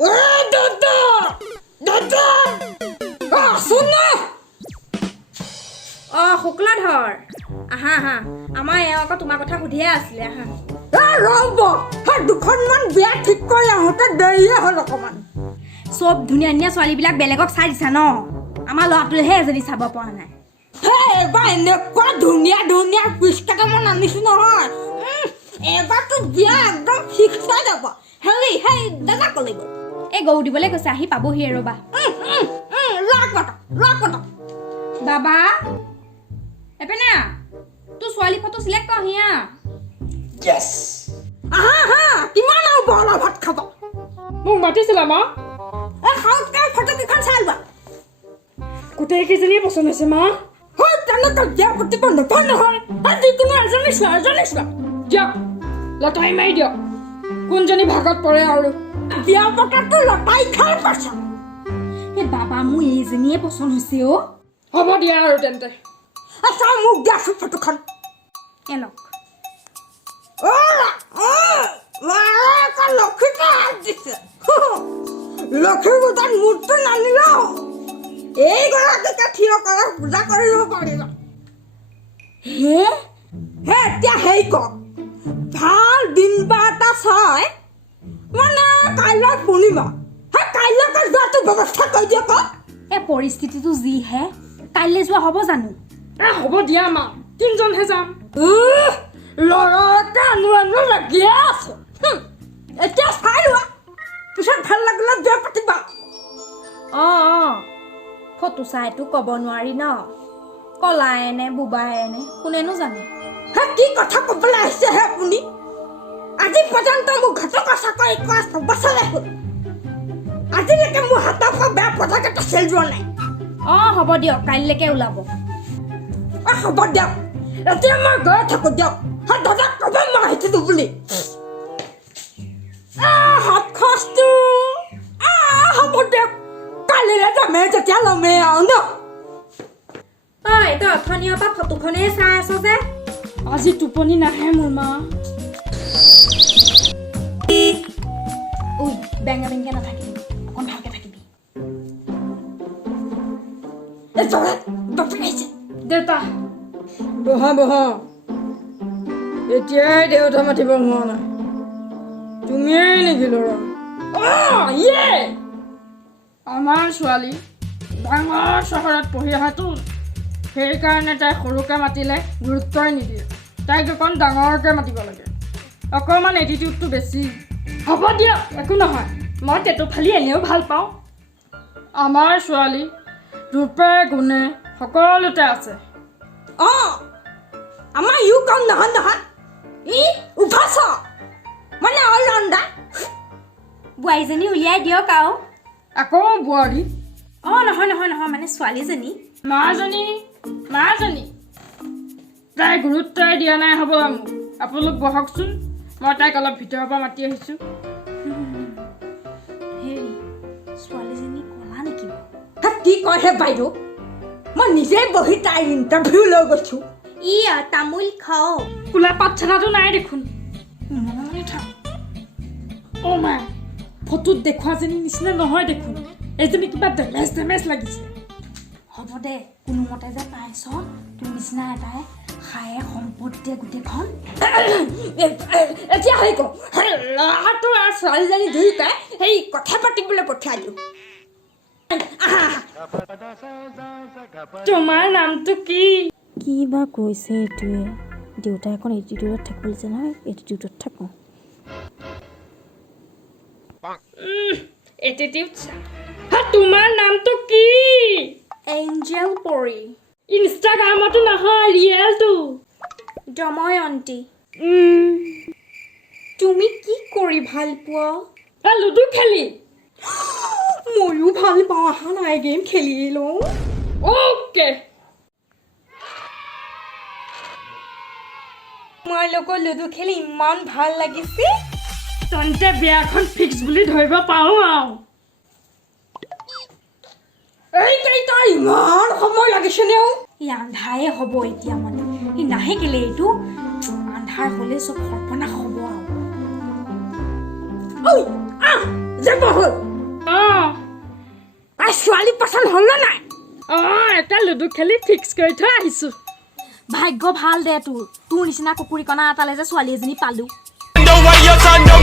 দাদা দাদা শুনা শুক্লাধৰ আহা আহা আমাৰ এওঁ আকৌ তোমাৰ কথা সুধিয়ে আছিলে আহা ৰ'ব দুখনমান বিয়া ঠিক কৰি আহোঁতে দেৰিয়ে হ'ল অকণমান চব ধুনীয়া ধুনীয়া ছোৱালীবিলাক বেলেগক চাই দিছা ন আমাৰ ল'ৰাটোহে এজনী চাব পৰা নাই এইবাৰ এনেকুৱা ধুনীয়া ধুনীয়া পিচ কেইটামান আনিছোঁ নহয় এইবাৰতো বিয়া একদম ফিক্স হৈ যাব হেৰি সেই দাদা ক'লে গ'ল এই গৰু দিবলৈ কৈছে আহি পাবহি ৰ'বা বাবা এপেনে তোৰ ছোৱালী ফটো চিলেক্ট কৰ হিয়া কিমান আৰু বৰলা ভাত খাব মোক মাতিছিলা মা খাওঁতে ফটো কেইখন চাই লোৱা গোটেই কেইজনীয়ে পচন্দ হৈছে মা হয় তেনেকৈ বিয়া পাতিব নাপায় নহয় যিকোনো এজনী চোৱা দিয়ক লটাৰী মাৰি দিয়ক কোনজনী ভাগত পৰে আৰু বিয়া পতাটো লটাই খাই পাছত এই বাবা মোৰ এইজনীয়ে পচন্দ হৈছে অ' হ'ব দিয়া আৰু তেন্তে আচ্ছা মোক দিয়াচোন ফটোখন এলক লক্ষীটা দিছে লক্ষীৰ পূজাত মূৰ্তি নানিলো এইগৰাকীকে থিয় কৰা পূজা কৰি ল'ব পাৰিব এতিয়া হেৰি কওক ভাল দিন বা এটা চাই মানে কাইলৈ পূৰ্ণিমা কাইলৈকে যোৱাটো ব্যৱস্থা কৰি দিয়ক এই পৰিস্থিতিটো যিহে কাইলৈ যোৱা হ'ব জানো হ'ব দিয়া মা তিনিজনহে যাম ল'ৰাকে আনো লাগিয়ে আছে এতিয়া চাই লোৱা পিছত ভাল লাগিলে বিয়া পাতিবা অঁ ফটো চাইতো ক'ব নোৱাৰি ন কলাই এনে বোবাই এনে কোনেনো জানে কি কথা ক'বলৈ আহিছে হে আপুনি আজি পৰ্যন্ত মোক ঘটকা চাকৰি কৰা বছৰে হ'ল আজিলৈকে মোৰ হাতৰ পৰা বেয়া পথাক এটা চেল যোৱা নাই অঁ হ'ব দিয়ক কাইলৈকে ওলাব হ'ব দিয়ক এতিয়া মই গৈ থাকোঁ দিয়ক দাদাক ক'ব মই আহিছিলোঁ বুলি হাত খৰচটো হ'ব দিয়ক কালিলৈ যামেই যেতিয়া ল'মেই আৰু ন ঐ তই অথনিৰ পৰা ফটোখনেই চাই আছ যে আজি টোপনি নাহে মোৰ মা ঐ বেঙা বেঙকে নাথাকিবি অকণ ভালকে থাকিবি দেউতা বহা বহা এতিয়াই দেউতা মাতিব হোৱা নাই তুমিয়েই নেকি ল'ৰা আমাৰ ছোৱালী ডাঙৰ চহৰত পঢ়ি অহাটো সেইকাৰণে তাই সৰুকৈ মাতিলে গুৰুত্বই নিদিয়ে তাইক অকণ ডাঙৰকৈ মাতিব লাগে অকণমান এটিটিউডটো বেছি হ'ব দিয়ক একো নহয় মই টেটু ফালি এনেও ভাল পাওঁ আমাৰ ছোৱালী ৰূপে গুণে সকলোতে আছে আমাৰ ইউ কাম নহয় নহয় উঠাছ মানে অলৰাউণ্ডাৰ বোৱাৰীজনী উলিয়াই দিয়ক আৰু আকৌ বোৱাৰী অঁ নহয় নহয় নহয় মানে ছোৱালীজনী মাজনী তাই গুৰুত্বই দিয়া নাই হ'বলা মোক আপোনালোক বহকচোন মই তাইক অলপ ভিতৰৰ পৰা মাতি আহিছোঁ হেৰি ছোৱালীজনী ক'লা নেকি কি কয় হে বাইদেউ মই নিজেই বহি তাইৰ ইণ্টাৰভিউ লৈ গৈছোঁ তামোল খাওঁ কোলা পাত চেলাটো নাই দেখোন অ' মা ফটোত দেখুৱাজনী নিচিনা নহয় দেখোন এইজনী কিবা ডেমেজ লাগিছে হ'ব দে কোনোমতে যে পাইছ তোৰ নিচিনা এটাই খায়ে সম্পত্তিয়ে গোটেইখন এতিয়া হেৰি কওঁ ল'ৰাটো আৰু ছোৱালীজনী দুয়োটাই সেই কথা পাতিবলৈ পঠিয়াই দিওঁ তোমাৰ নামটো কি কি বা কৈছে এইটোৱে দেউতাই এখন এটিটিউডত থাকিবলৈ যে নহয় এটিটিউডত থাকোঁ এটিটিউড তোমাৰ নামটো কি এঞ্জেল পৰি ইনষ্টাগ্ৰামতো নহয় ৰিয়েলটো দময়ন্তী তুমি কি কৰি ভাল পোৱা লুডু খেলি ময়ো ভাল পাওঁ আহা নাই গেম খেলি লওঁ অ'কে তোমাৰ লগত লুডু খেলি ইমান ভাল লাগিছে তেন্তে বিয়াখন ফিক্স বুলি ধৰিব পাৰোঁ আৰু এইকেইটা ইমান সময় লাগিছে নেও ই আন্ধাৰে হ'ব এতিয়া মানে ই নাহে কেলে এইটো আন্ধাৰ হ'লে চব সৰ্বনাশ হ'ব আৰু যাব হ'ল অঁ আৰু ছোৱালী পচন্দ হ'ল নে নাই অঁ এটা লুডু খেলি ফিক্স কৰি থৈ আহিছোঁ ভাগ্য ভাল দে তোৰ নিচিনা কুকুৰী কণা এটালে যে ছোৱালী এজনী পালোঁ The way you turn the